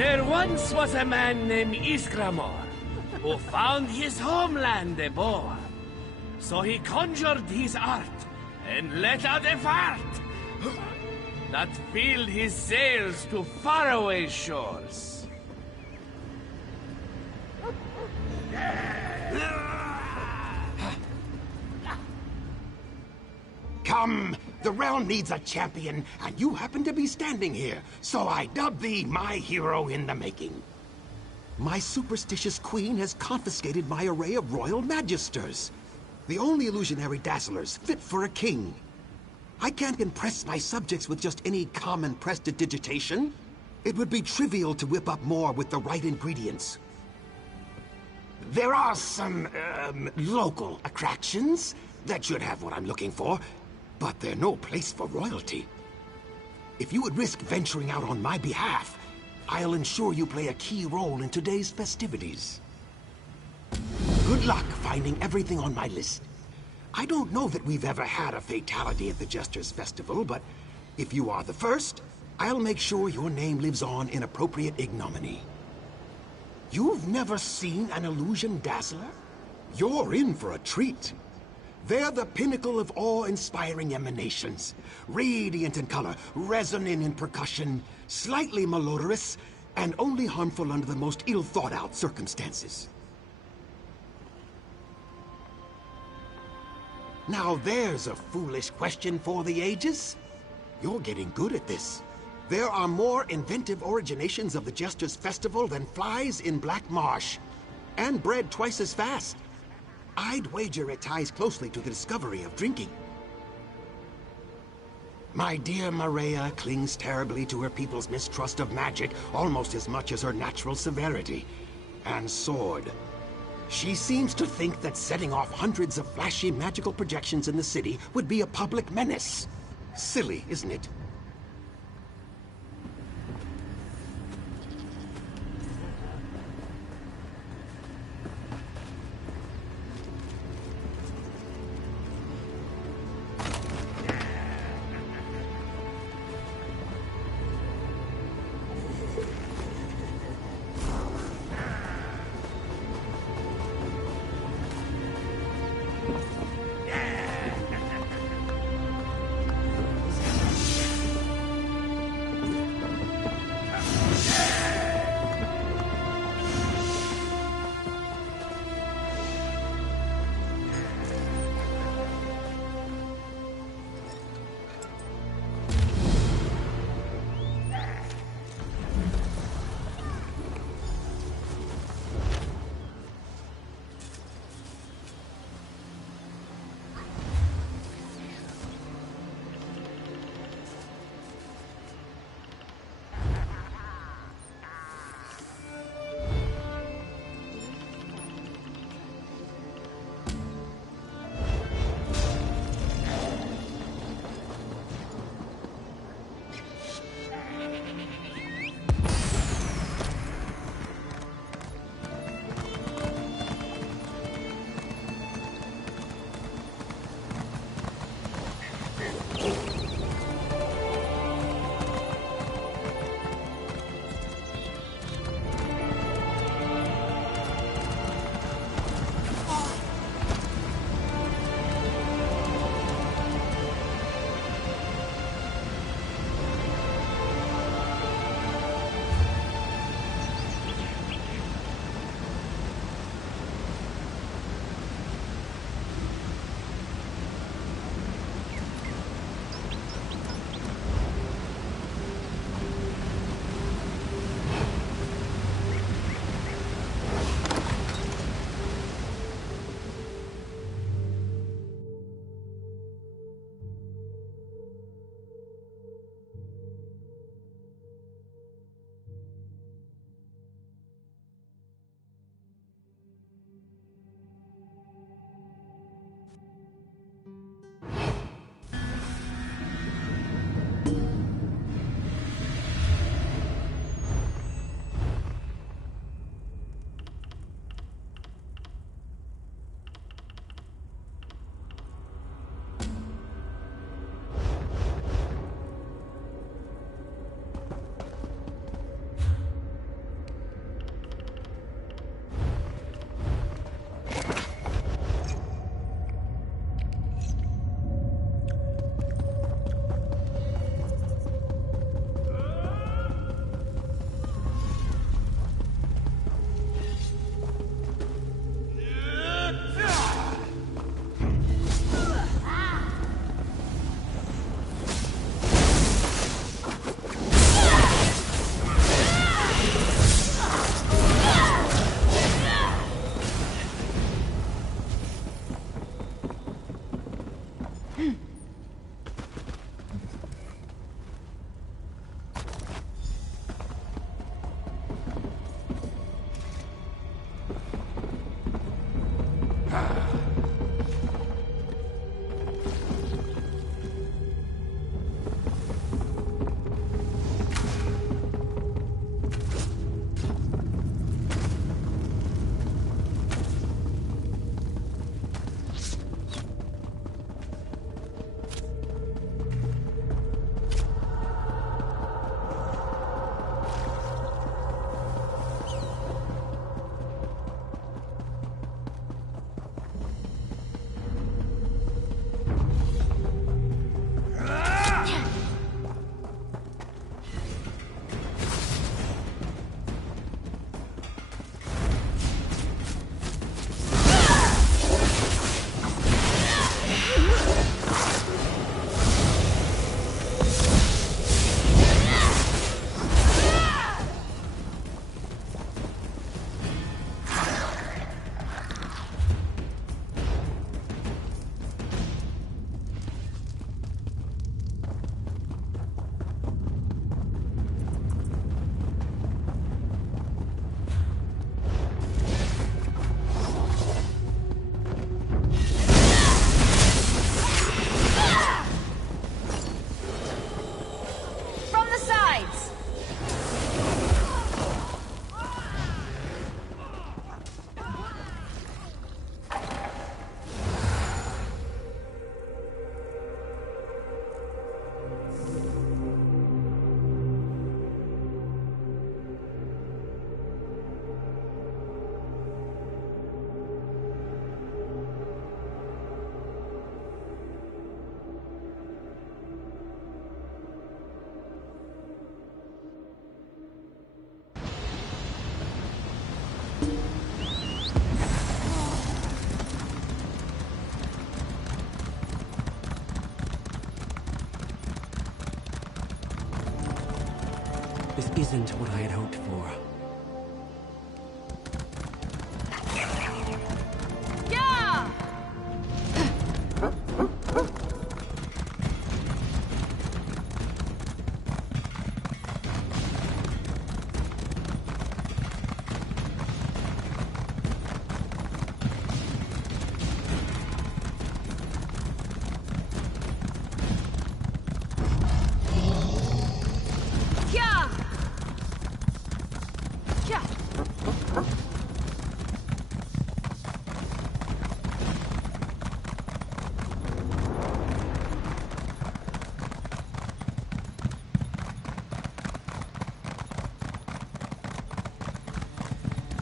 There once was a man named Iskramor, who found his homeland a bore. So he conjured his art, and let out a fart, that filled his sails to faraway shores. Come, the realm needs a champion, and you happen to be standing here, so I dub thee my hero in the making. My superstitious queen has confiscated my array of royal magisters, the only illusionary dazzlers fit for a king. I can't impress my subjects with just any common prestidigitation. It would be trivial to whip up more with the right ingredients. There are some, local attractions that should have what I'm looking for, but they're no place for royalty. If you would risk venturing out on my behalf, I'll ensure you play a key role in today's festivities. Good luck finding everything on my list. I don't know that we've ever had a fatality at the Jester's Festival, but if you are the first, I'll make sure your name lives on in appropriate ignominy. You've never seen an illusion dazzler? You're in for a treat. They're the pinnacle of awe-inspiring emanations. Radiant in color, resonant in percussion, slightly malodorous, and only harmful under the most ill-thought-out circumstances. Now there's a foolish question for the ages. You're getting good at this. There are more inventive originations of the Jester's Festival than flies in Black Marsh, and bred twice as fast. I'd wager it ties closely to the discovery of drinking. My dear Maria clings terribly to her people's mistrust of magic almost as much as her natural severity. And sword. She seems to think that setting off hundreds of flashy magical projections in the city would be a public menace. Silly, isn't it? This isn't what I had hoped for. Yeah!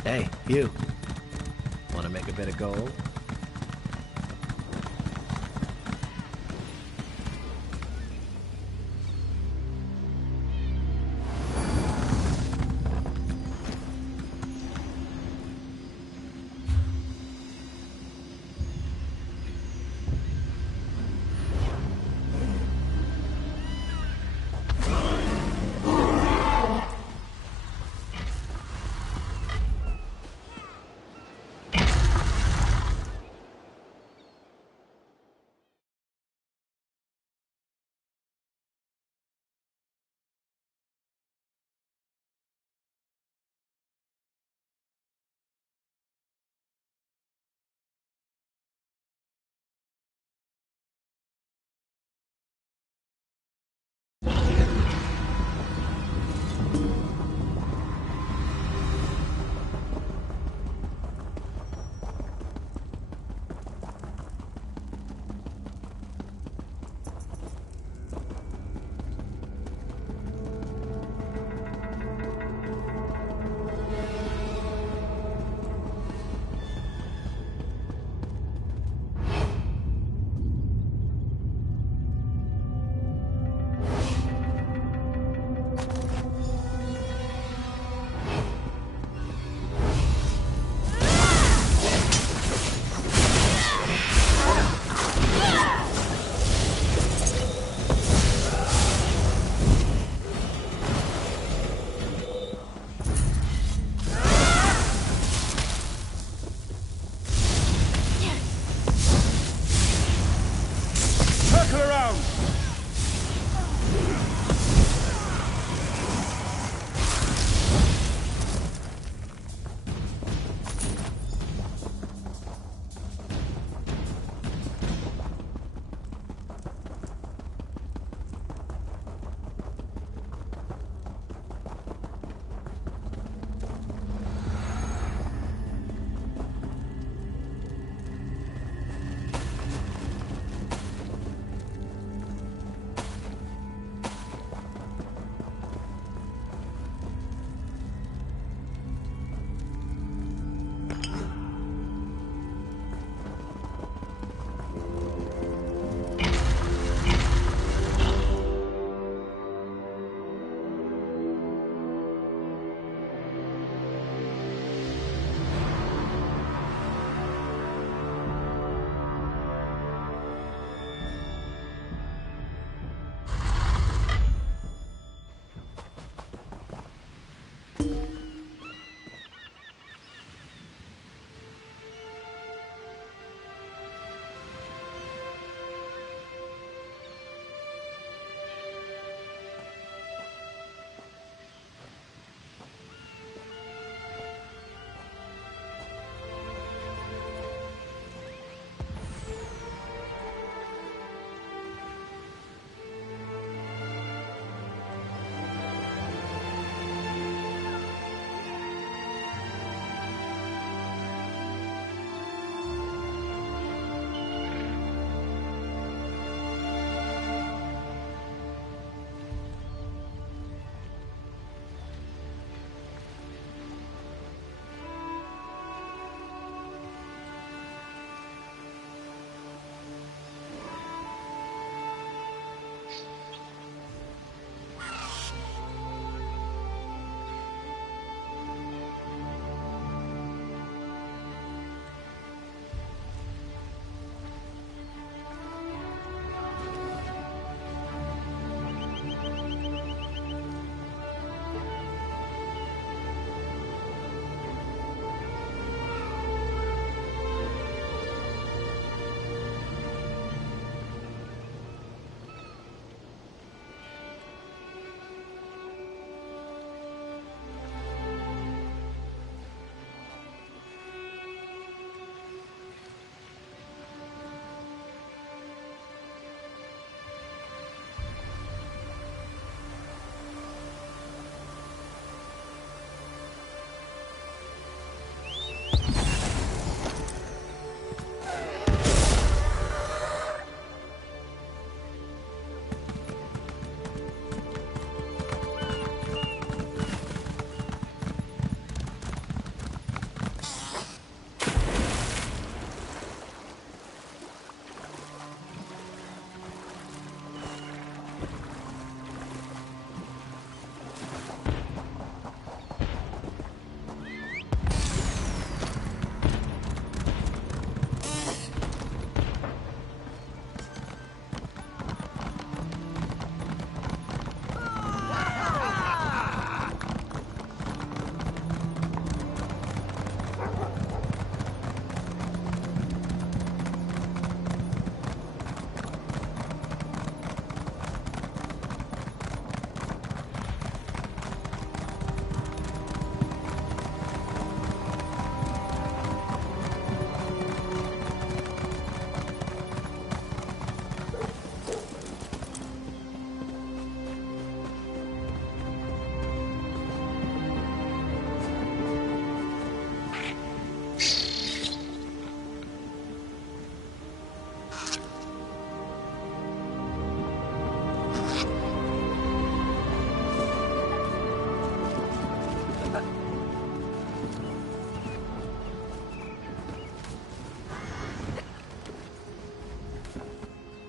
Hey, you. Want to make a bit of gold?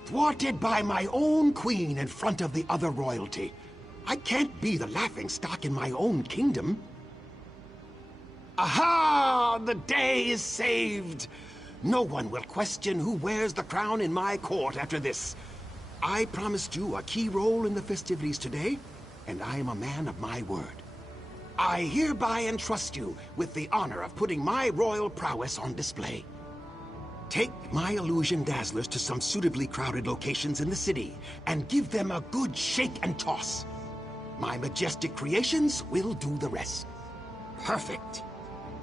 Thwarted by my own queen in front of the other royalty. I can't be the laughingstock in my own kingdom. Aha! The day is saved! No one will question who wears the crown in my court after this. I promised you a key role in the festivities today, and I am a man of my word. I hereby entrust you with the honor of putting my royal prowess on display. Take my illusion dazzlers to some suitably crowded locations in the city, and give them a good shake and toss. My majestic creations will do the rest. Perfect.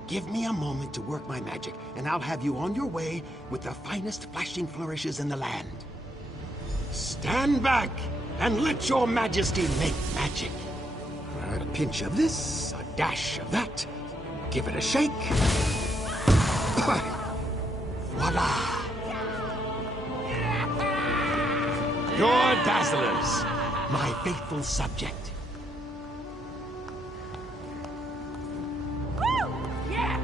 Give me a moment to work my magic, and I'll have you on your way with the finest flashing flourishes in the land. Stand back, and let your majesty make magic. A pinch of this, a dash of that. Give it a shake. Voila! Your dazzlers, my faithful subject. Woo! Yeah!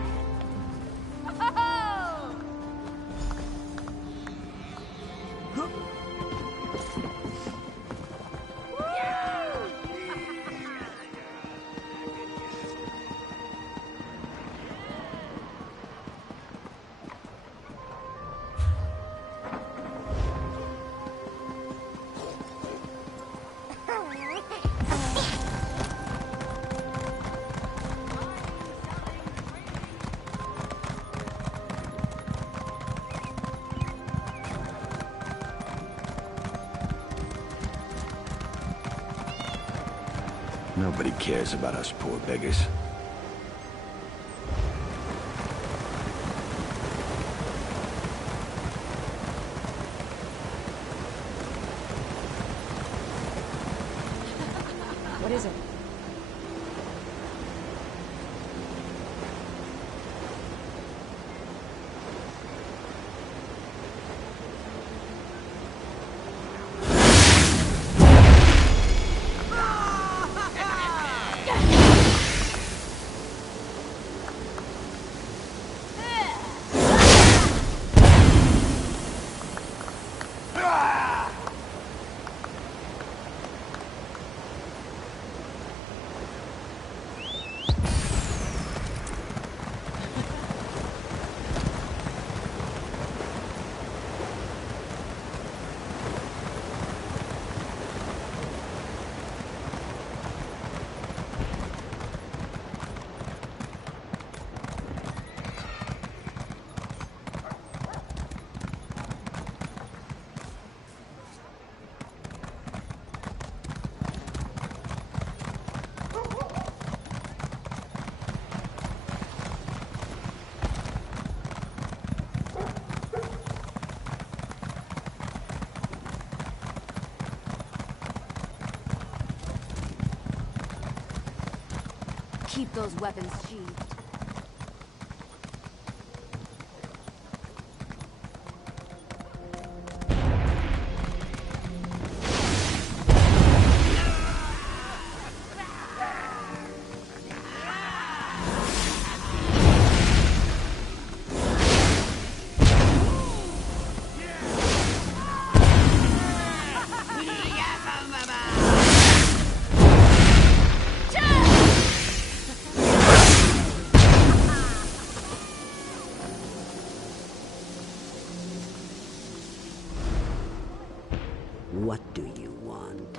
Nobody cares about us poor beggars. What is it? Keep those weapons sheathed. What do you want?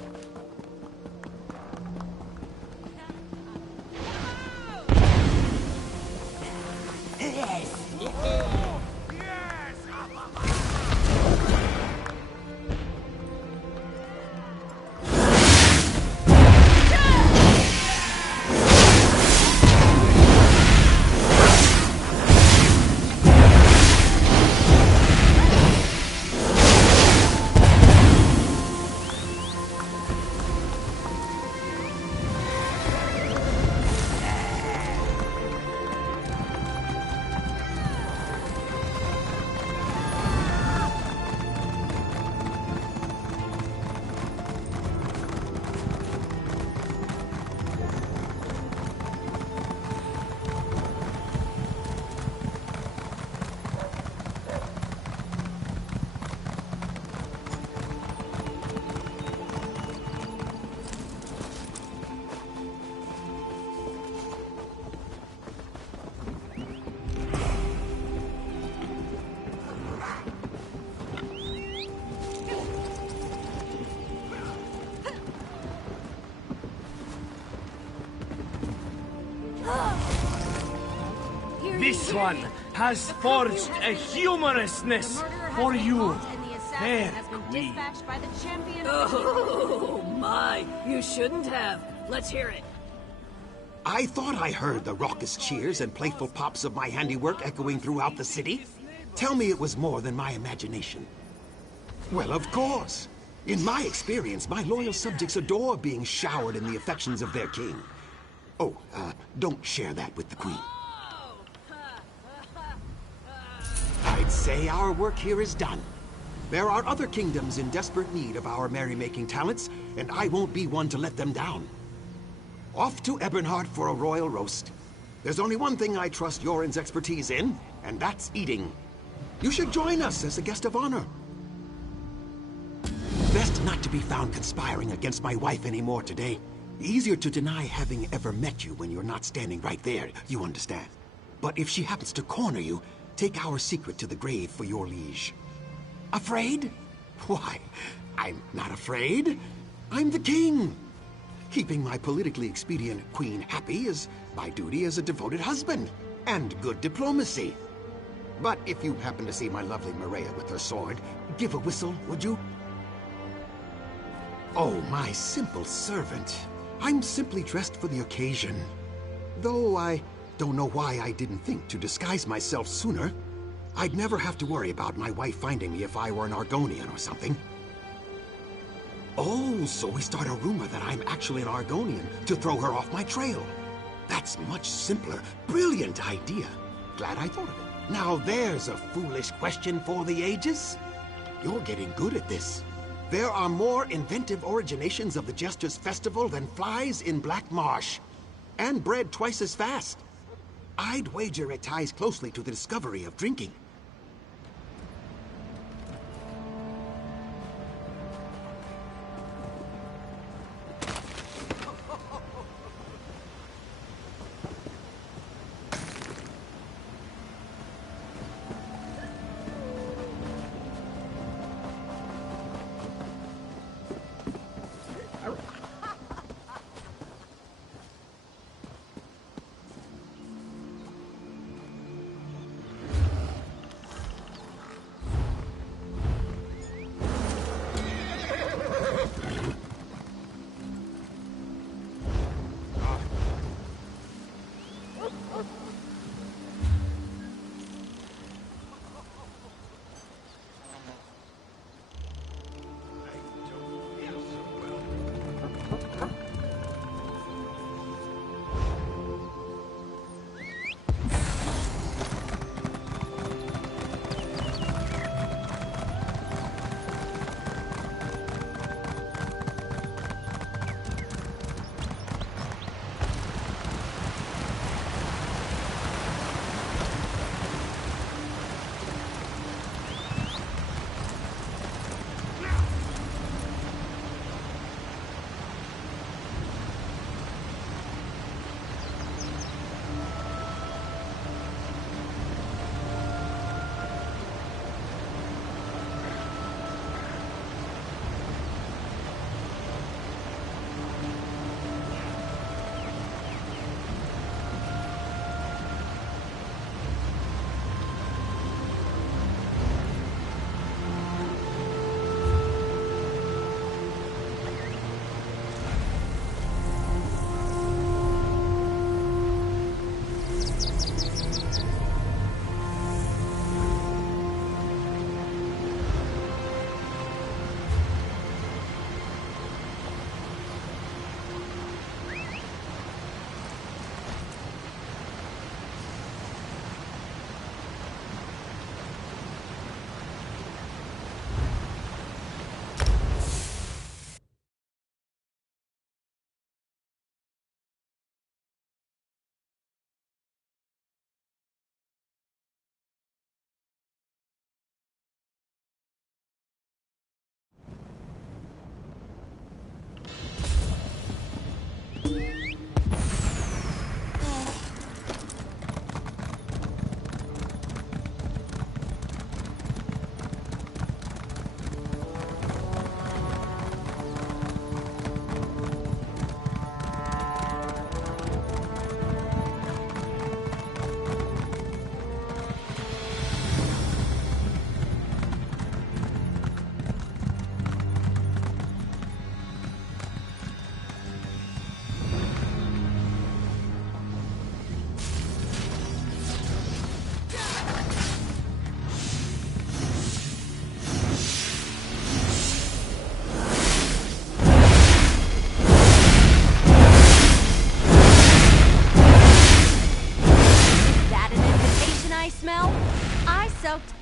one has forged a humorousness for you, fair queen. By the champion. Oh, my. You shouldn't have. Let's hear it. I thought I heard the raucous cheers and playful pops of my handiwork echoing throughout the city. Tell me it was more than my imagination. Well, of course. In my experience, my loyal subjects adore being showered in the affections of their king. Oh, don't share that with the queen. I'd say our work here is done. There are other kingdoms in desperate need of our merrymaking talents, and I won't be one to let them down. Off to Ebernhardt for a royal roast. There's only one thing I trust Yoren's expertise in, and that's eating. You should join us as a guest of honor. Best not to be found conspiring against my wife anymore today. Easier to deny having ever met you when you're not standing right there, you understand. But if she happens to corner you, take our secret to the grave for your liege. Afraid? Why, I'm not afraid. I'm the king. Keeping my politically expedient queen happy is my duty as a devoted husband, and good diplomacy. But if you happen to see my lovely Maria with her sword, give a whistle, would you? Oh, my simple servant. I'm simply dressed for the occasion. Though I don't know why I didn't think to disguise myself sooner. I'd never have to worry about my wife finding me if I were an Argonian or something. Oh, so we start a rumor that I'm actually an Argonian to throw her off my trail. That's much simpler. Brilliant idea. Glad I thought of it. Now there's a foolish question for the ages. You're getting good at this. There are more inventive originations of the Jester's Festival than flies in Black Marsh. And bread twice as fast. I'd wager it ties closely to the discovery of drinking.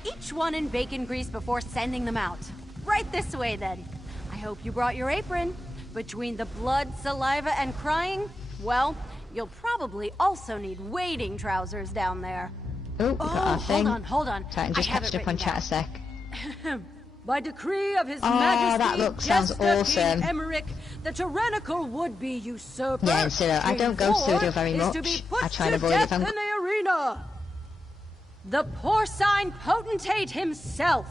each one in bacon grease before sending them out. Right this way, then. I hope you brought your apron. Between the blood, saliva, and crying, well, you'll probably also need wading trousers down there. Oh, got our thing. Hold on. Titan just catched up on chat a sec. By decree of His that Majesty, sounds Jester awesome. King Emmerich, the tyrannical would-be usurper. Yeah, and so I don't go to studio very much. I try and avoid it if I'm... in the arena. The porcine potentate himself.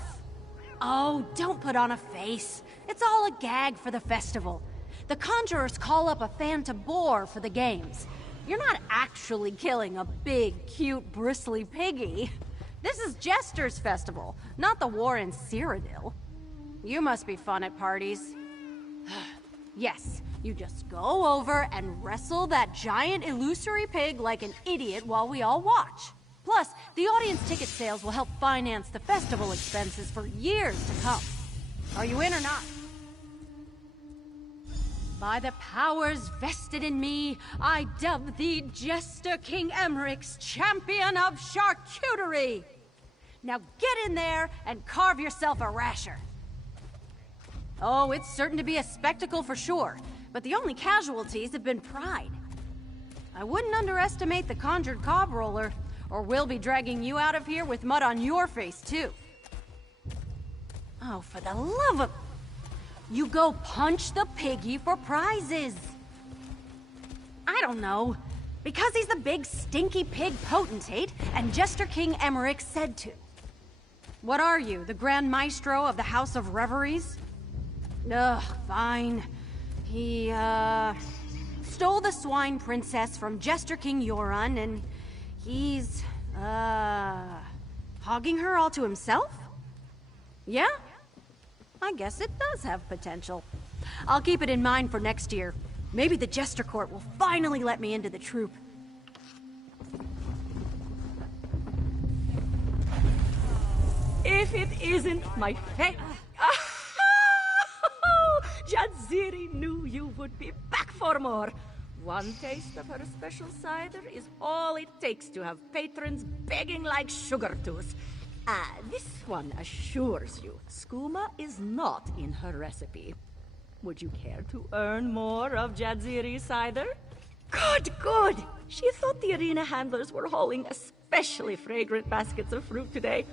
Oh, don't put on a face. It's all a gag for the festival. The conjurers call up a fan to bore for the games. You're not actually killing a big, cute, bristly piggy. This is Jester's festival, not the war in Cyrodiil. You must be fun at parties. Yes, you just go over and wrestle that giant illusory pig like an idiot while we all watch. Plus, the audience ticket sales will help finance the festival expenses for years to come. Are you in or not? By the powers vested in me, I dub thee Jester King Emmerich's champion of charcuterie. Now get in there and carve yourself a rasher. Oh, it's certain to be a spectacle for sure, but the only casualties have been pride. I wouldn't underestimate the conjured cob roller, or we'll be dragging you out of here with mud on your face, too. Oh, for the love of... You go punch the piggy for prizes. I don't know. Because he's the big stinky pig potentate, and Jester King Emmerich said to. What are you, the Grand Maestro of the House of Reveries? Ugh, fine. He, stole the swine princess from Jester King Euron, and he's, hogging her all to himself? Yeah? I guess it does have potential. I'll keep it in mind for next year. Maybe the Jester Court will finally let me into the troupe. If it isn't my Jadziri knew you would be back for more. One taste of her special cider is all it takes to have patrons begging like sugar tooth. This one assures you, skooma is not in her recipe. Would you care to earn more of Jadziri's cider? Good, good! She thought the arena handlers were hauling especially fragrant baskets of fruit today.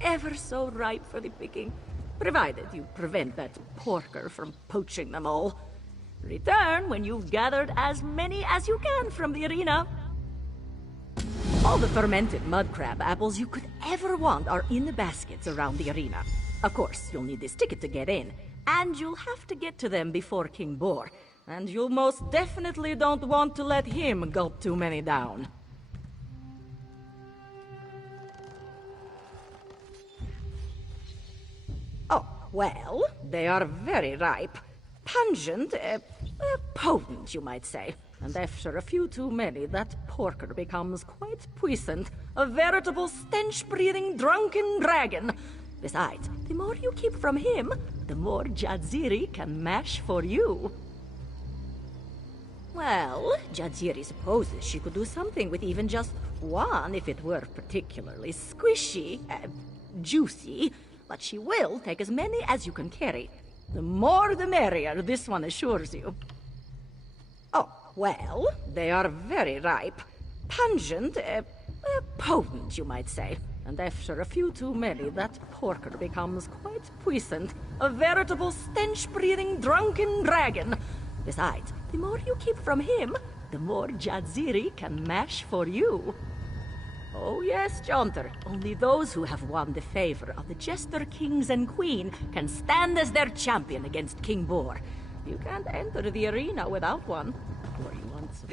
Ever so ripe for the picking, provided you prevent that porker from poaching them all. Return when you've gathered as many as you can from the arena. All the fermented mud crab apples you could ever want are in the baskets around the arena. Of course, you'll need this ticket to get in, and you'll have to get to them before King Boar. And you most definitely don't want to let him gulp too many down. Oh, well, they are very ripe. Pungent, potent, you might say. And after a few too many, that porker becomes quite puissant, a veritable stench-breathing drunken dragon. Besides, the more you keep from him, the more Jadziri can mash for you. Well, Jadziri supposes she could do something with even just one if it were particularly squishy, juicy, but she will take as many as you can carry. The more the merrier, this one assures you. Oh, well, they are very ripe. Pungent, potent, you might say. And after a few too many, that porker becomes quite puissant, a veritable stench-breathing drunken dragon. Besides, the more you keep from him, the more Jadziri can mash for you. Oh yes, Jaunter, only those who have won the favor of the Jester Kings and Queen can stand as their champion against King Boar. You can't enter the arena without one. Or you want some.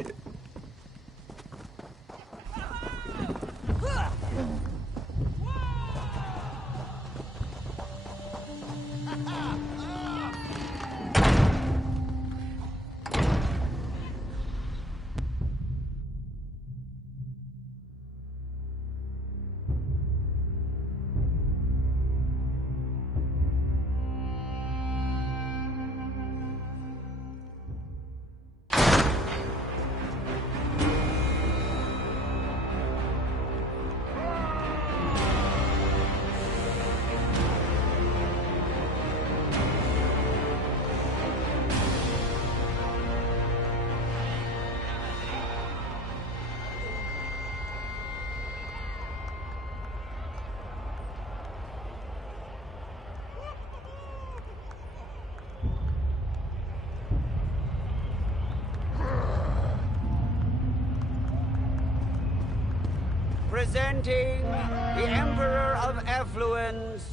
Presenting the Emperor of Affluence,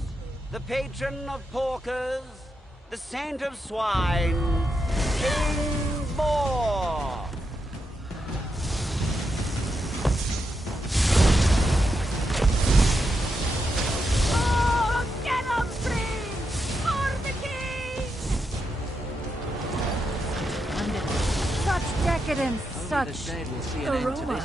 the Patron of Porkers, the Saint of Swine, King Boar. Oh, get up, Prince! For the king! Such decadence, such aroma.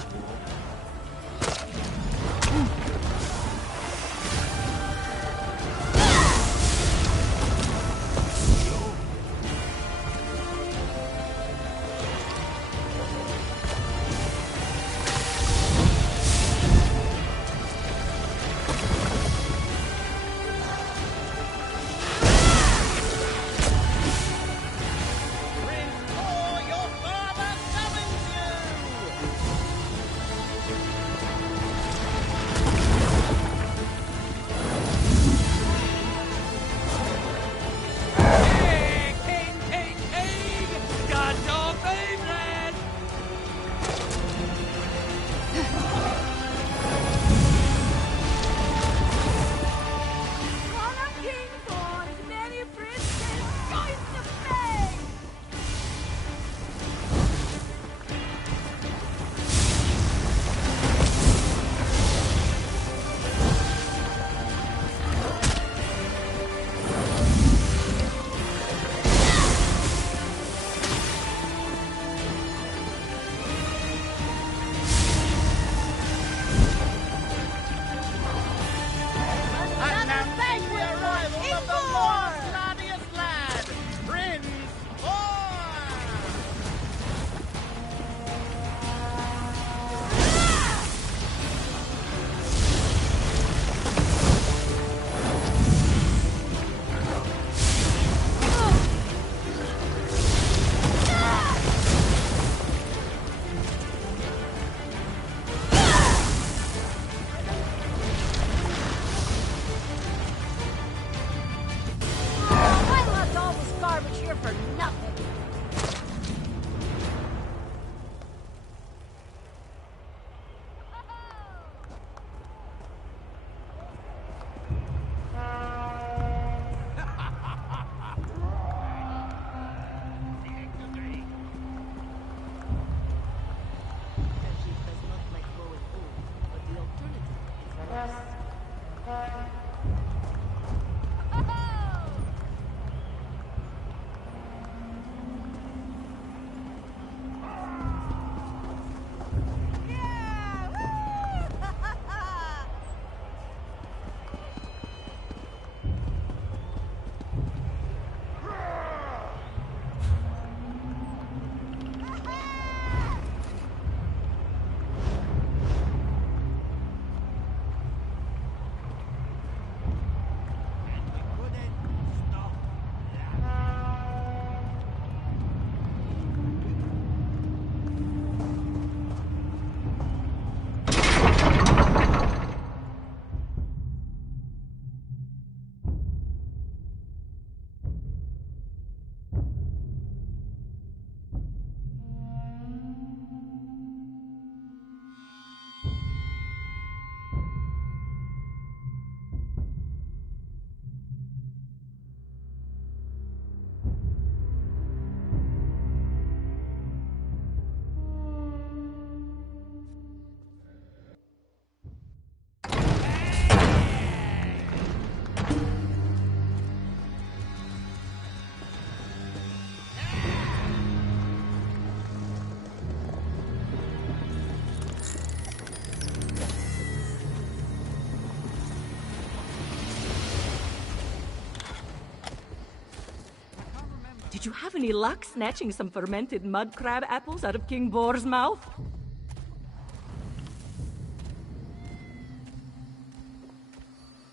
Did you have any luck snatching some fermented mud crab apples out of King Boar's mouth?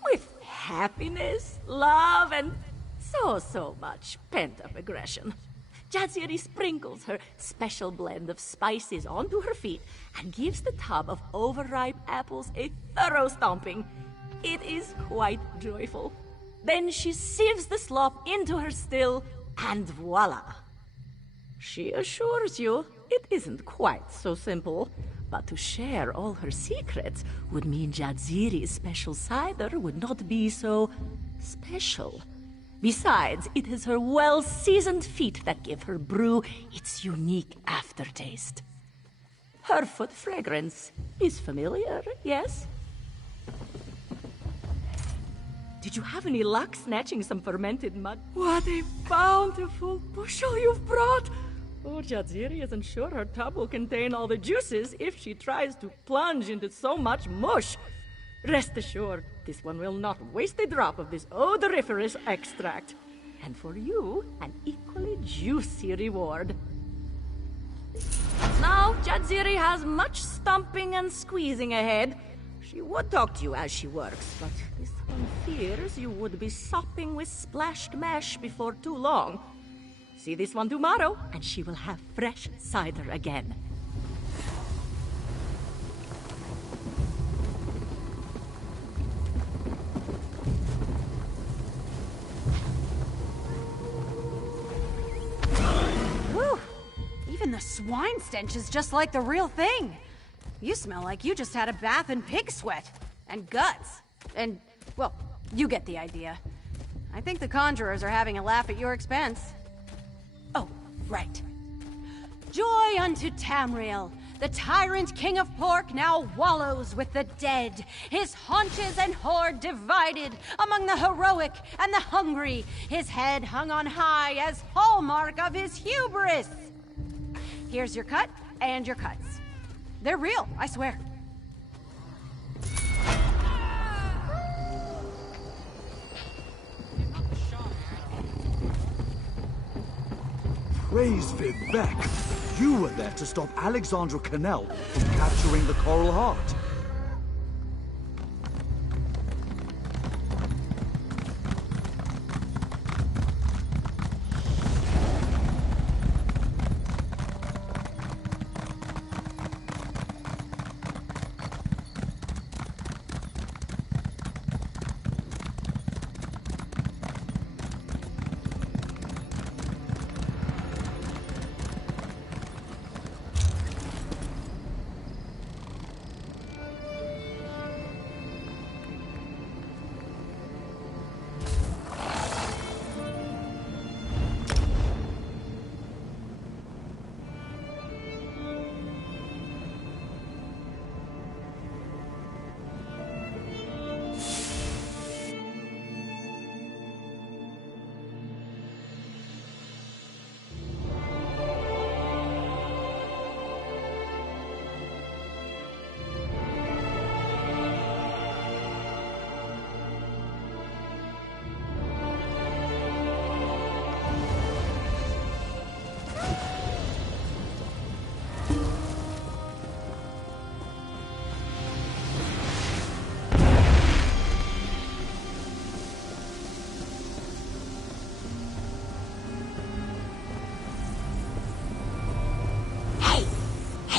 With happiness, love, and so much pent-up aggression, Jadziri sprinkles her special blend of spices onto her feet and gives the tub of overripe apples a thorough stomping. It is quite joyful. Then she sieves the slop into her still, and voila! She assures you it isn't quite so simple. But to share all her secrets would mean Jadziri's special cider would not be so special. Besides, it is her well-seasoned feet that give her brew its unique aftertaste. Her foot fragrance is familiar, yes? Did you have any luck snatching some fermented mud? What a bountiful bushel you've brought! Oh, Jadziri isn't sure her tub will contain all the juices if she tries to plunge into so much mush. Rest assured, this one will not waste a drop of this odoriferous extract. And for you, an equally juicy reward. Now, Jadziri has much stomping and squeezing ahead. She would talk to you as she works, but this one fears you would be sopping with splashed mesh before too long. See this one tomorrow, and she will have fresh cider again. Whew. Even the swine stench is just like the real thing. You smell like you just had a bath in pig sweat. And guts. And, well, you get the idea. I think the conjurers are having a laugh at your expense. Oh, right. Joy unto Tamriel! The tyrant king of pork now wallows with the dead, his haunches and hoard divided among the heroic and the hungry, his head hung on high as hallmark of his hubris. Here's your cut and your cuts. They're real, I swear. Praise Vivek! You were there to stop Alexandra Cannell from capturing the Coral Heart.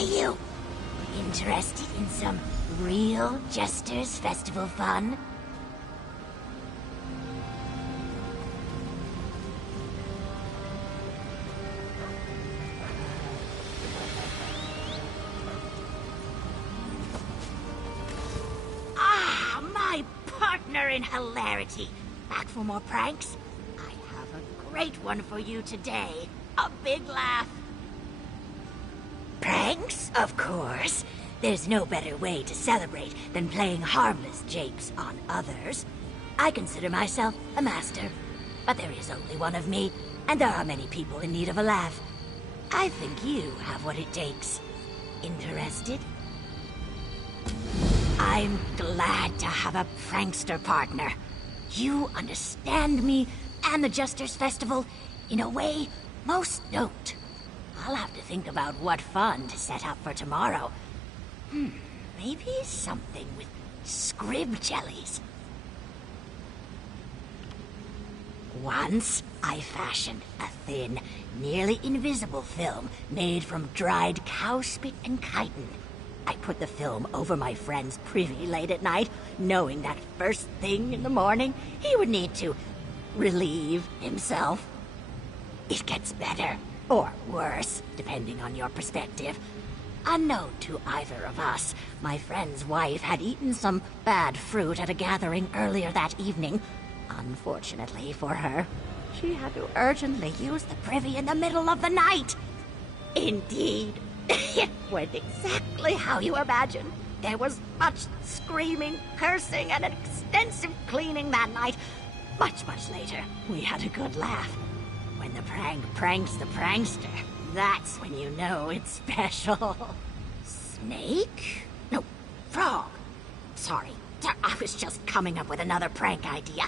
You interested in some real Jester's Festival fun? Ah, my partner in hilarity. Back for more pranks? I have a great one for you today. A big laugh. Pranks, of course. There's no better way to celebrate than playing harmless japes on others. I consider myself a master, but there is only one of me, and there are many people in need of a laugh. I think you have what it takes. Interested? I'm glad to have a prankster partner. You understand me and the Jester's Festival in a way most don't. I'll have to think about what fun to set up for tomorrow. Maybe something with scrib jellies. Once, I fashioned a thin, nearly invisible film made from dried cow spit and chitin. I put the film over my friend's privy late at night, knowing that first thing in the morning, he would need to relieve himself. It gets better. Or worse, depending on your perspective. Unknown to either of us, my friend's wife had eaten some bad fruit at a gathering earlier that evening. Unfortunately for her, she had to urgently use the privy in the middle of the night. Indeed, it went exactly how you imagined. There was much screaming, cursing, and an extensive cleaning that night. Much later, we had a good laugh. When the prank pranks the prankster, that's when you know it's special. Snake? No, frog. Sorry, I was just coming up with another prank idea.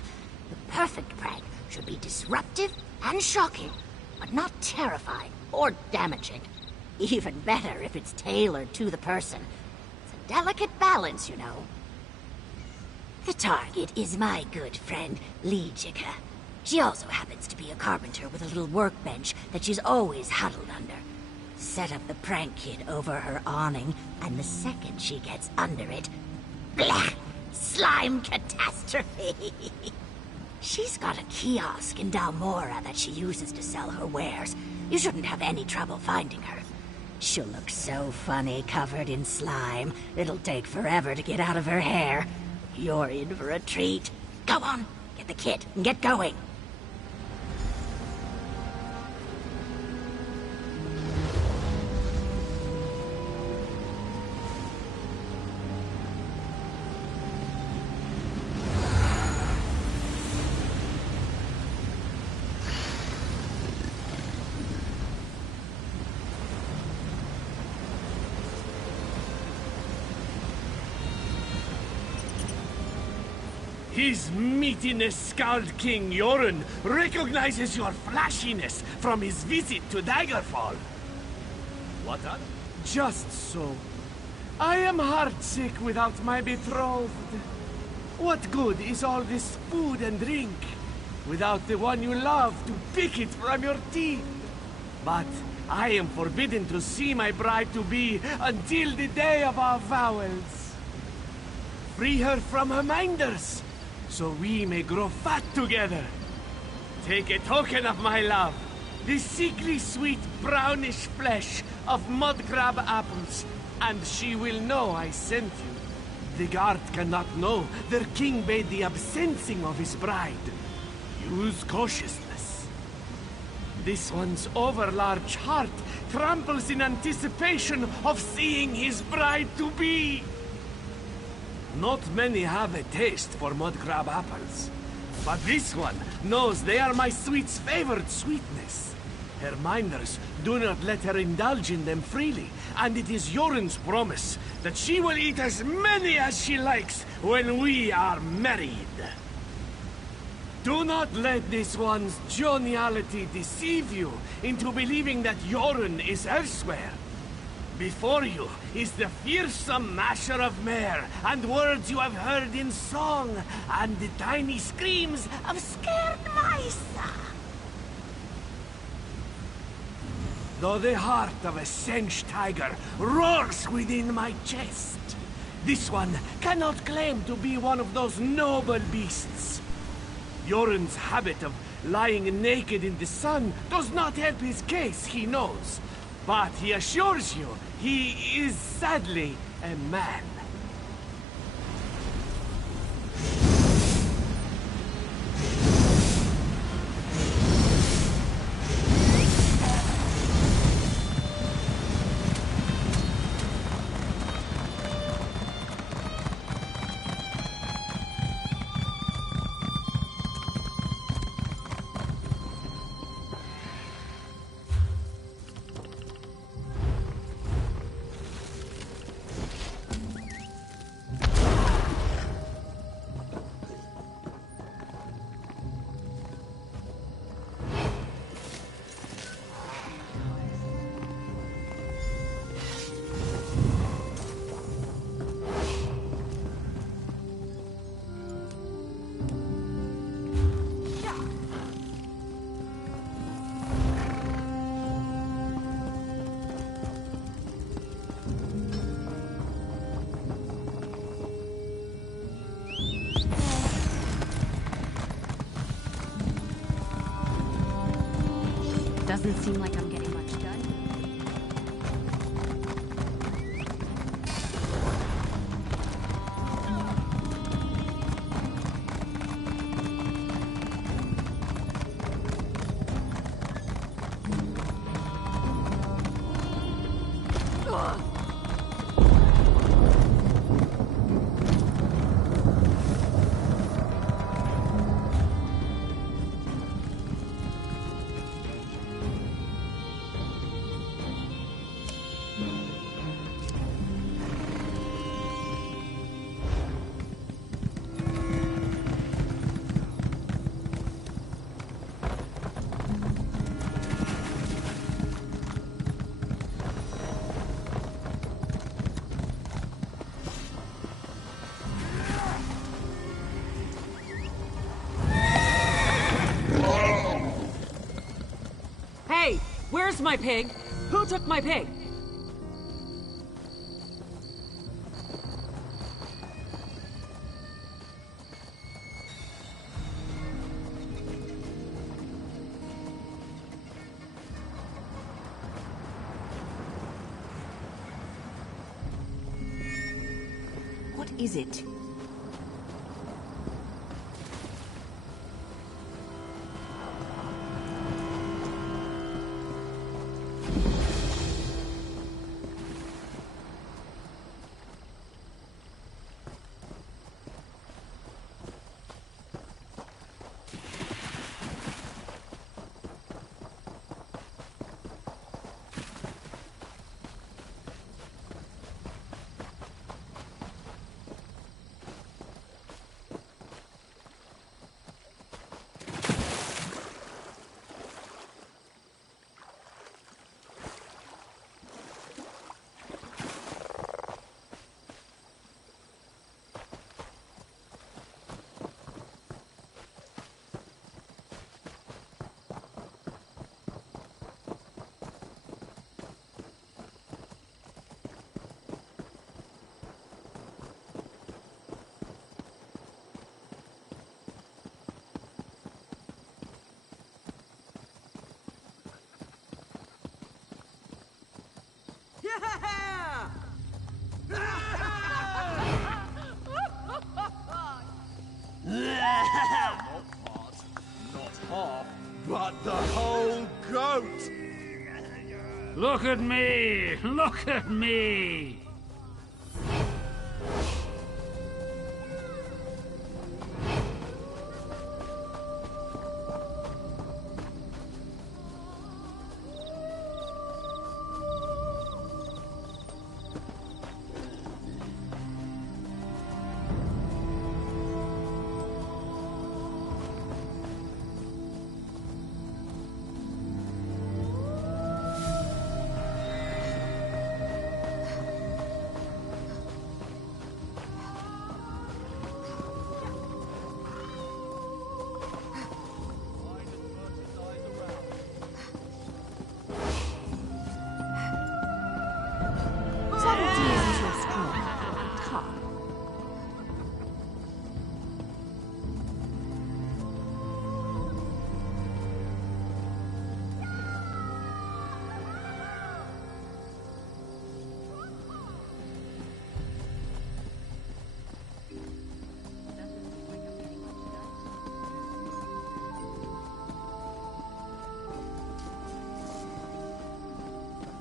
The perfect prank should be disruptive and shocking, but not terrifying or damaging. Even better if it's tailored to the person. It's a delicate balance, you know. The target is my good friend, Legica. She also happens to be a carpenter with a little workbench that she's always huddled under. Set up the prank kit over her awning, and the second she gets under it, blah! Slime catastrophe! She's got a kiosk in Dalmora that she uses to sell her wares. You shouldn't have any trouble finding her. She'll look so funny covered in slime, it'll take forever to get out of her hair. You're in for a treat. Go on, get the kit and get going. His meatiness Scald King Yoren recognizes your flashiness from his visit to Daggerfall. What on? Just so. I am heartsick without my betrothed. What good is all this food and drink without the one you love to pick it from your teeth? But I am forbidden to see my bride-to-be until the day of our vowels. Free her from her minders, so we may grow fat together. Take a token of my love, the sickly sweet brownish flesh of mud crab apples, and she will know I sent you. The guard cannot know their king bade the absencing of his bride. Use cautiousness. This one's overlarge heart tramples in anticipation of seeing his bride-to-be. Not many have a taste for mud crab apples, but this one knows they are my sweet's favored sweetness. Her minders do not let her indulge in them freely, and it is Yoren's promise that she will eat as many as she likes when we are married. Do not let this one's joviality deceive you into believing that Yoren is elsewhere. Before you is the fearsome masher of mare, and words you have heard in song, and the tiny screams of scared mice. Though the heart of a Sench tiger roars within my chest, this one cannot claim to be one of those noble beasts. Yoren's habit of lying naked in the sun does not help his case, he knows. But he assures you, he is sadly a man. Doesn't seem like I'm getting much done. Where's my pig? Who took my pig? What is it? But the whole goat! Look at me! Look at me!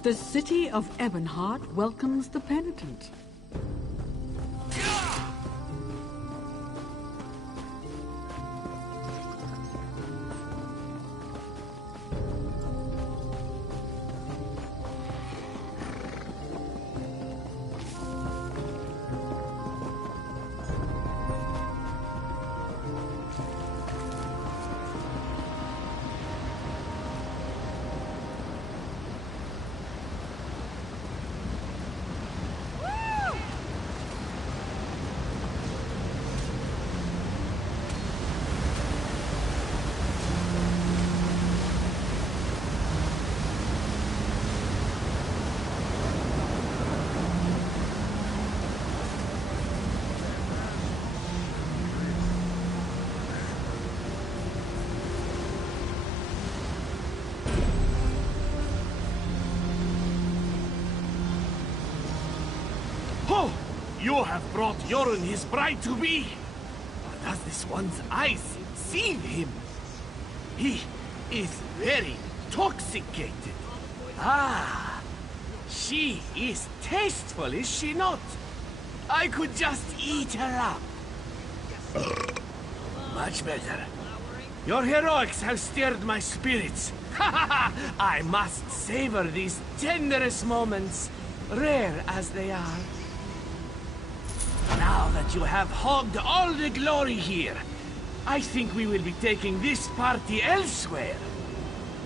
The city of Ebonheart welcomes the penitent. Oh! You have brought Yorun his bride-to-be! Or does this one's eyes deceive him? He is very intoxicated. Ah! She is tasteful, is she not? I could just eat her up. Much better. Your heroics have stirred my spirits. I must savor these tenderest moments, rare as they are. Now that you have hogged all the glory here, I think we will be taking this party elsewhere.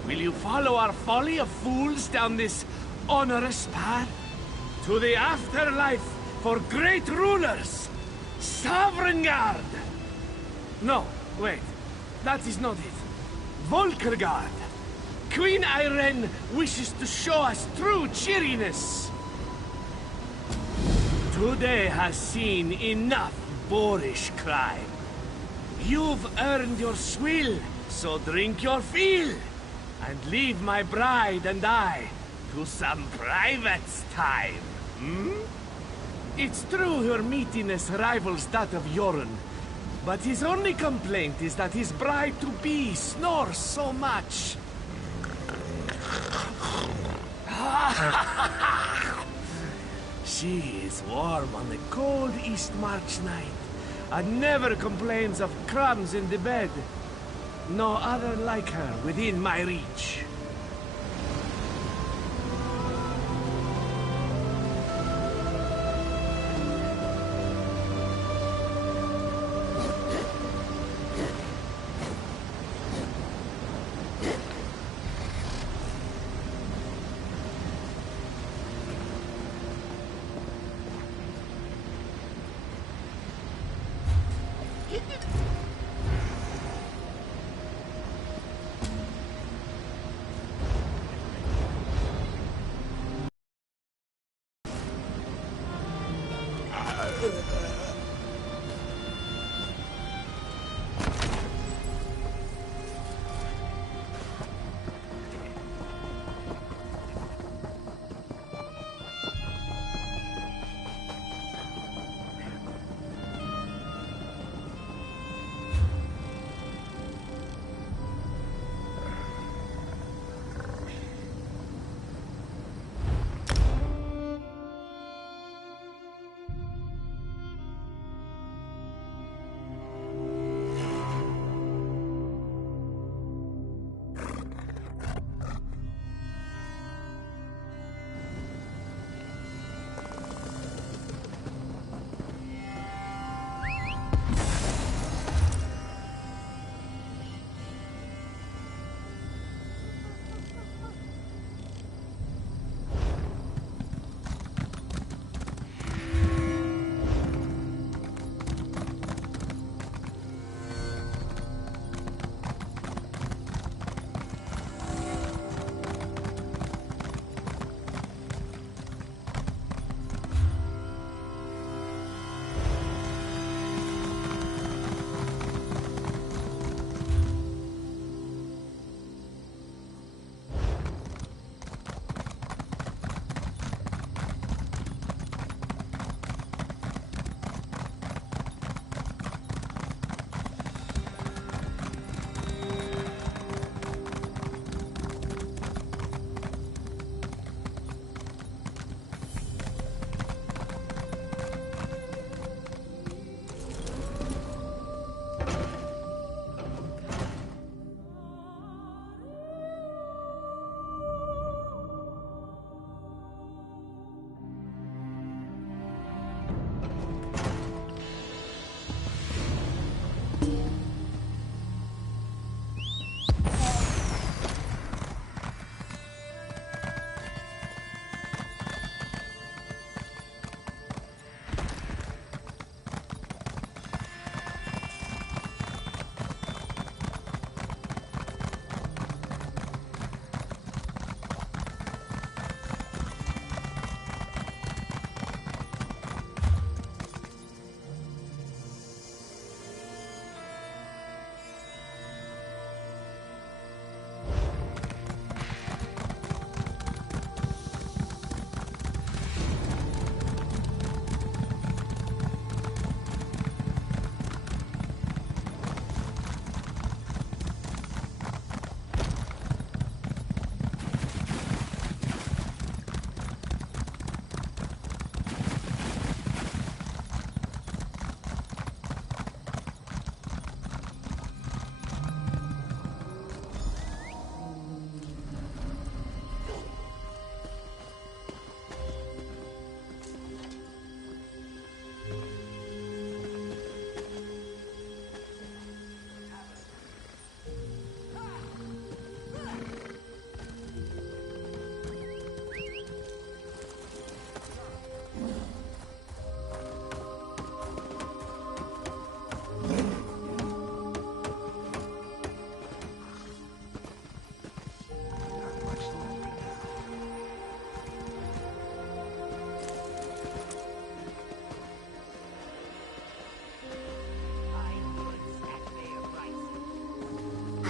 Will you follow our folly of fools down this onerous path? To the afterlife for great rulers! Sovereign-Guard! No, wait. That is not it. Volkerguard! Queen Irene wishes to show us true cheeriness. Today has seen enough boorish crime. You've earned your swill, so drink your fill. And leave my bride and I to some private time. Hmm? It's true her meatiness rivals that of Yoren, but his only complaint is that his bride-to-be snores so much. She is warm on the cold East March night, and never complains of crumbs in the bed. No other like her within my reach.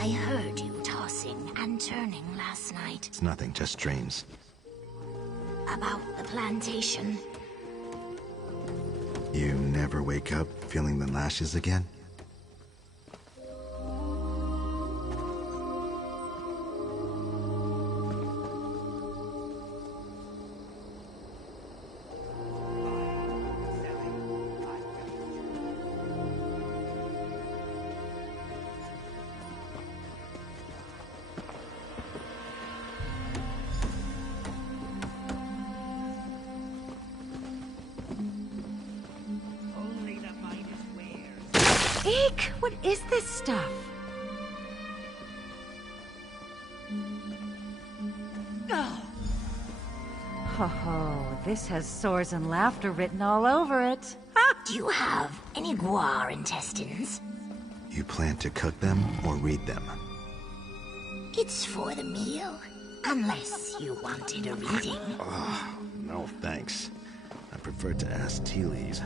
I heard you tossing and turning last night. It's nothing, just dreams. About the plantation. You never wake up feeling the lashes again? Eek! What is this stuff? Oh. Ho, this has sores and laughter written all over it. Do you have any guar intestines? You plan to cook them or read them? It's for the meal, unless you wanted a reading. Oh, no thanks. I prefer to ask tea leaves.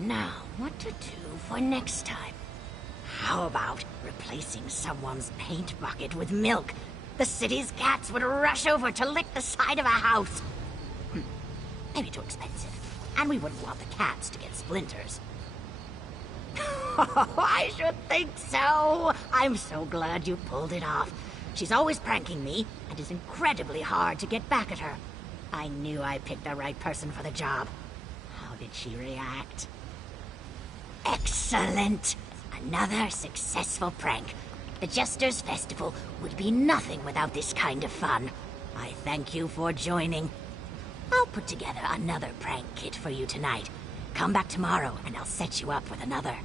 Now, what to do for next time? How about replacing someone's paint bucket with milk? The city's cats would rush over to lick the side of a house. Maybe too expensive. And we wouldn't want the cats to get splinters. I should think so. I'm so glad you pulled it off. She's always pranking me, and it's incredibly hard to get back at her. I knew I picked the right person for the job. How did she react? Excellent! Another successful prank. The Jester's Festival would be nothing without this kind of fun. I thank you for joining. I'll put together another prank kit for you tonight. Come back tomorrow and I'll set you up with another.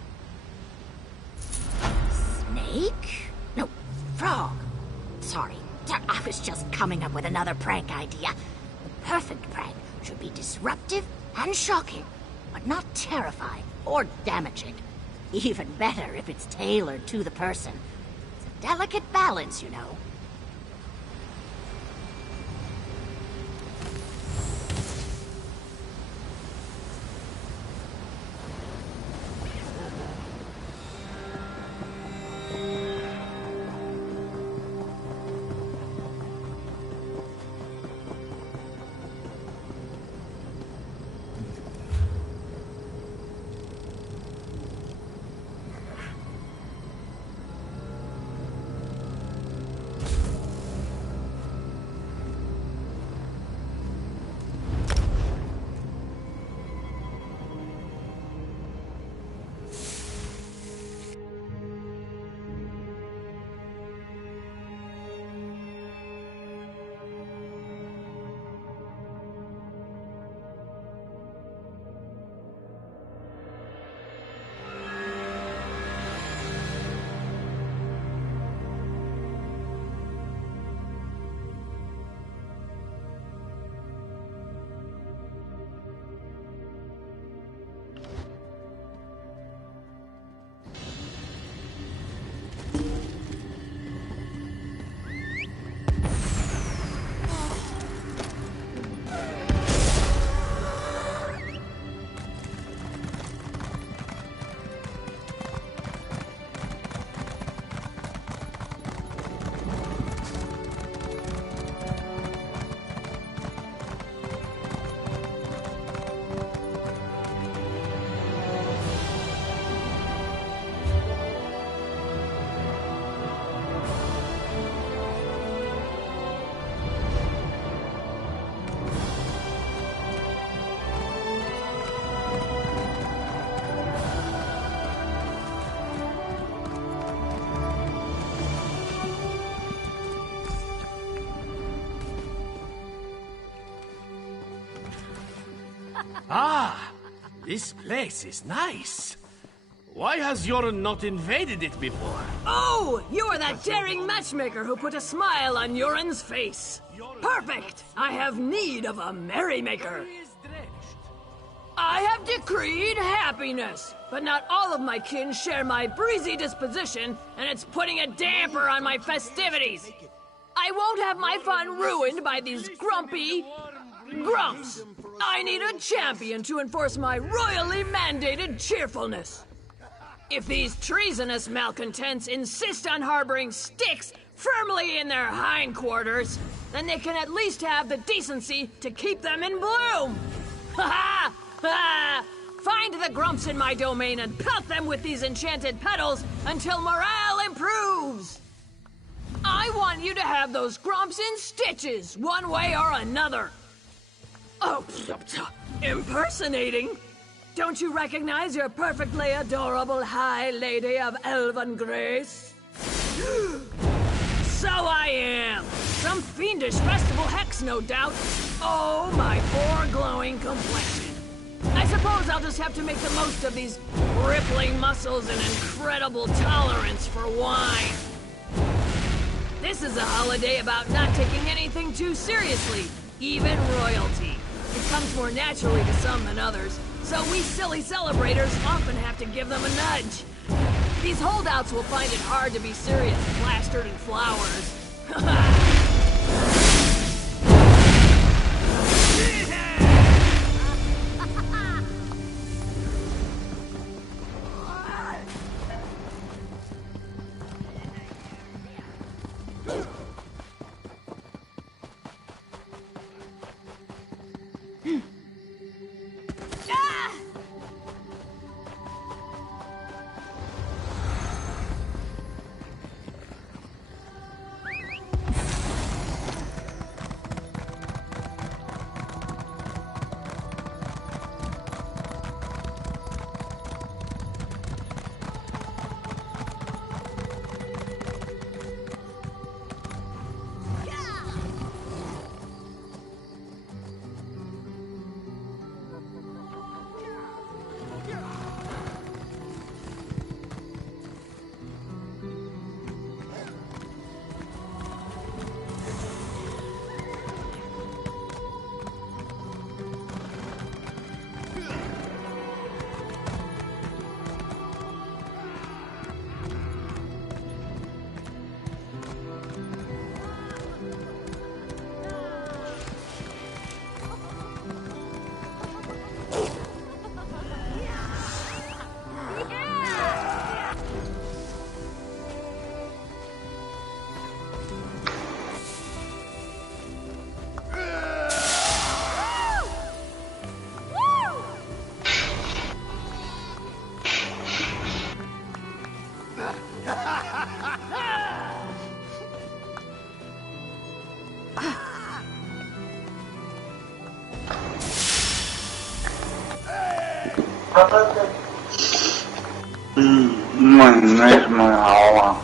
Snake? No, frog. Sorry, I was just coming up with another prank idea. The perfect prank should be disruptive and shocking, but not terrifying or damaging. Even better if it's tailored to the person. It's a delicate balance, you know. Ah, this place is nice. Why has Yoren not invaded it before? Oh, you're that daring matchmaker who put a smile on Yoren's face. Perfect! I have need of a merrymaker. I have decreed happiness, but not all of my kin share my breezy disposition, and it's putting a damper on my festivities. I won't have my fun ruined by these grumpy grumps. I need a champion to enforce my royally mandated cheerfulness. If these treasonous malcontents insist on harboring sticks firmly in their hindquarters, then they can at least have the decency to keep them in bloom. Ha ha! Ha! Find the grumps in my domain and pelt them with these enchanted petals until morale improves. I want you to have those grumps in stitches, one way or another. Oh, impersonating? Don't you recognize your perfectly adorable High Lady of Elven Grace? So I am. Some fiendish festival hex, no doubt. Oh, my poor glowing complexion. I suppose I'll just have to make the most of these rippling muscles and incredible tolerance for wine. This is a holiday about not taking anything too seriously, even royalty. It comes more naturally to some than others, so we silly celebrators often have to give them a nudge. These holdouts will find it hard to be serious, plastered in flowers. 没什么好玩。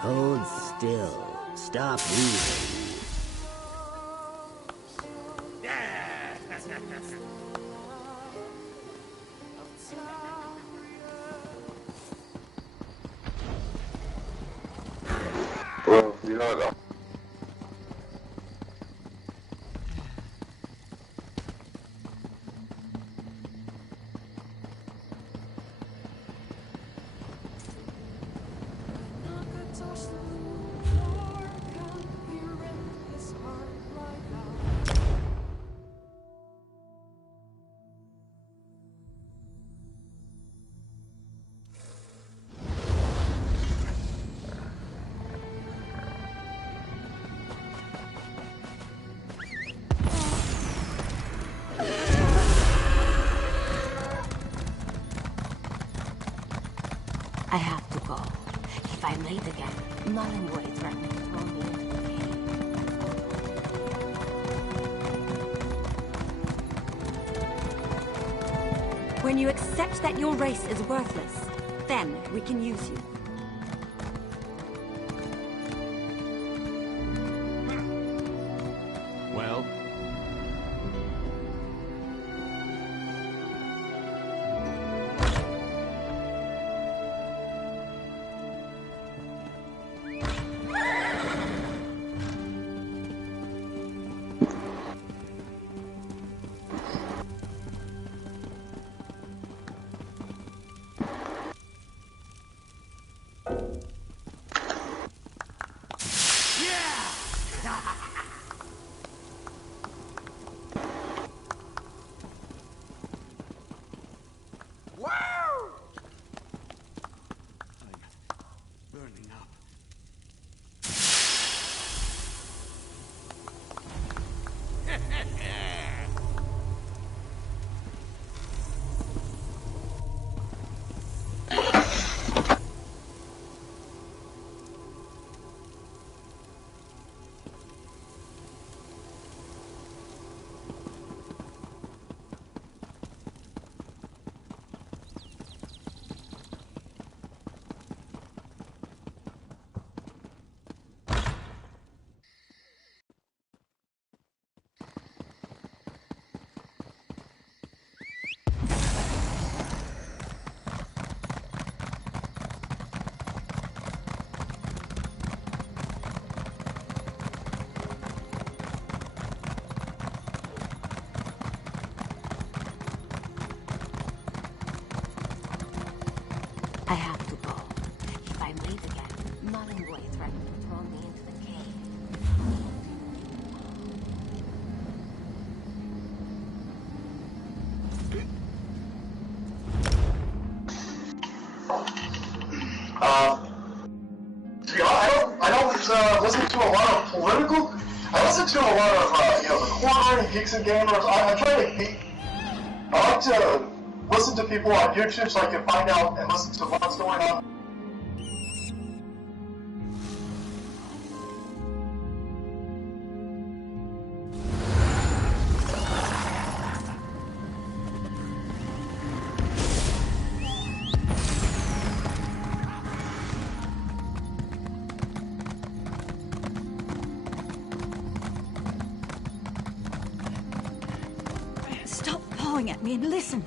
Hold still. Stop moving. Bro, you know that. I have to go. If I'm late again, Mullen would threaten to throw me into the cave. When you accept that your race is worthless, then we can use you. Well? to go. If I'm late again, Mullenboy threatened to throw me into the cave. I don't listen to a lot of political. I listen to a lot of the corner and geeks and gamers. I try to be. I like to listen to people on YouTube so I can find out and listen to what's going on. Stop pawing at me and listen.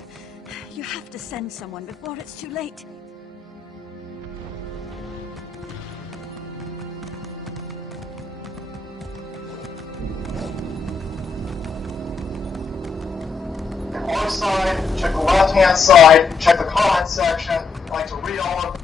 You have to send someone before it's too late. Our side, check the left-hand side, check the comment section. I like to read all of.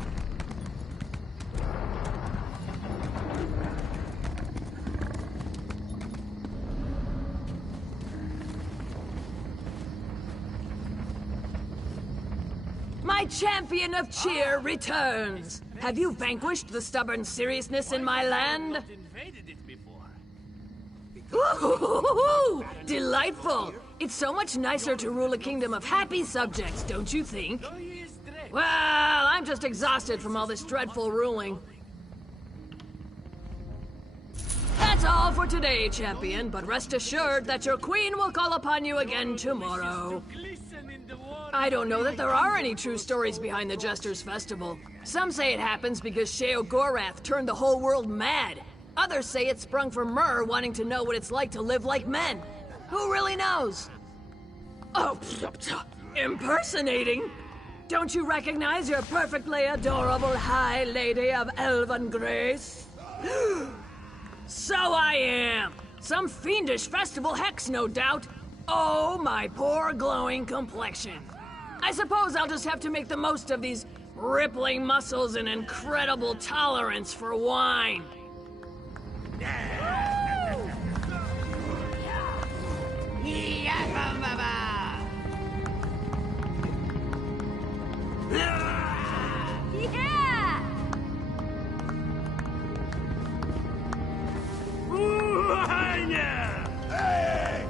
My champion of cheer returns. Have you vanquished the stubborn seriousness in my land? Ooh, delightful! It's so much nicer to rule a kingdom of happy subjects, don't you think? Well, I'm just exhausted from all this dreadful ruling. That's all for today, champion, but rest assured that your queen will call upon you again tomorrow. I don't know that there are any true stories behind the Jester's Festival. Some say it happens because Sheogorath turned the whole world mad. Others say it sprung from Myr wanting to know what it's like to live like men. Who really knows? Oh, impersonating? Don't you recognize your perfectly adorable High Lady of Elven Grace? So I am! Some fiendish festival hex, no doubt. Oh, my poor glowing complexion. I suppose I'll just have to make the most of these rippling muscles and incredible tolerance for wine. Yeah! Hey!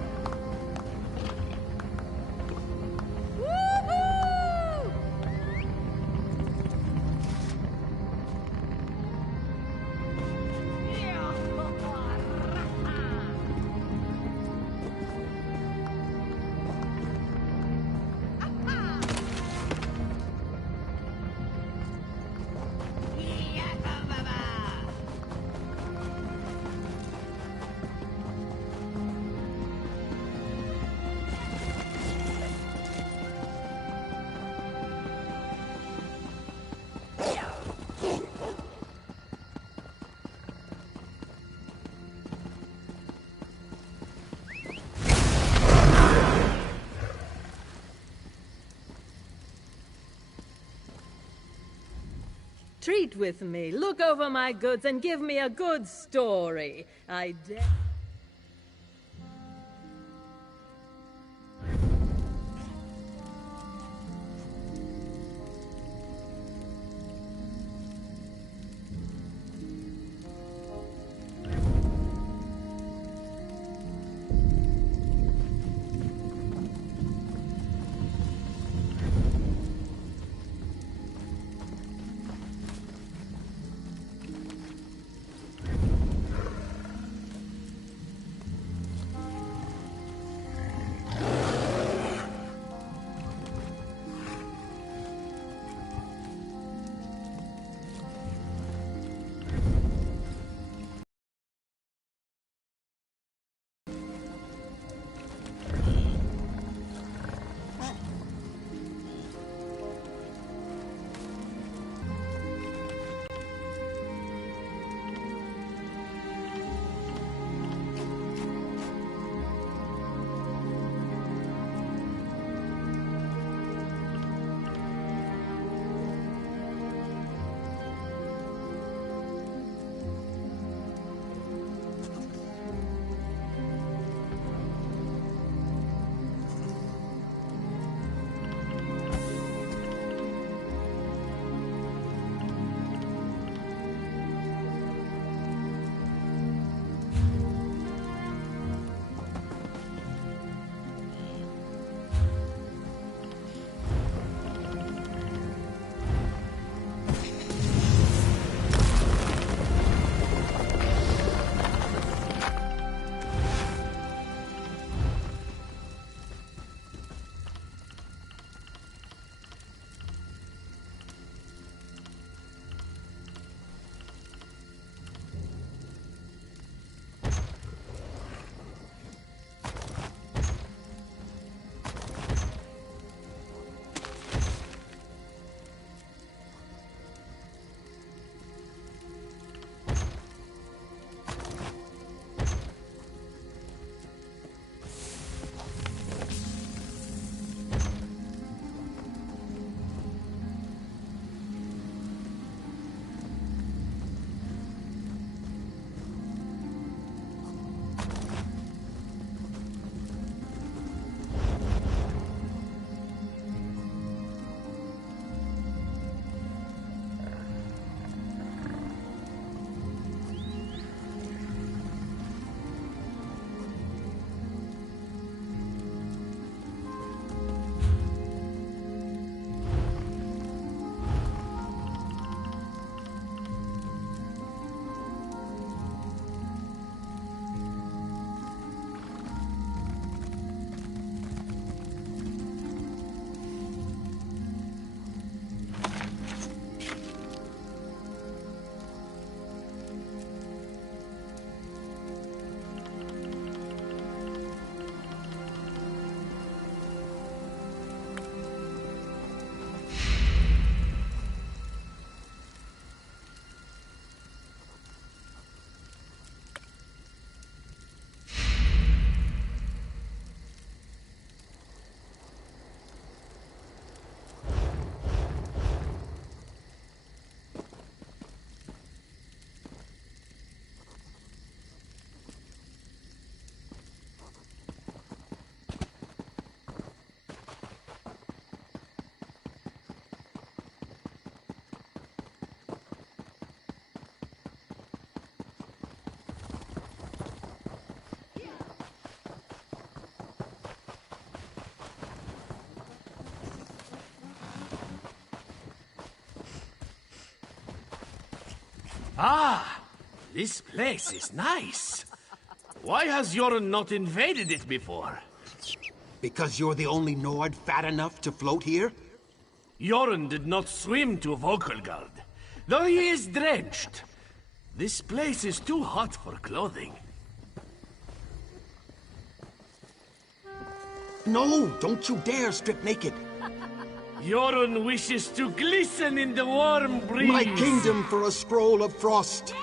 Treat with me, look over my goods, and give me a good story. I dare... Ah, this place is nice. Why has Jorun not invaded it before? Because you're the only Nord fat enough to float here? Jorun did not swim to Vokelgard, though he is drenched. This place is too hot for clothing. No, don't you dare strip naked. Jorun wishes to glisten in the warm breeze. My kingdom for a scroll of frost.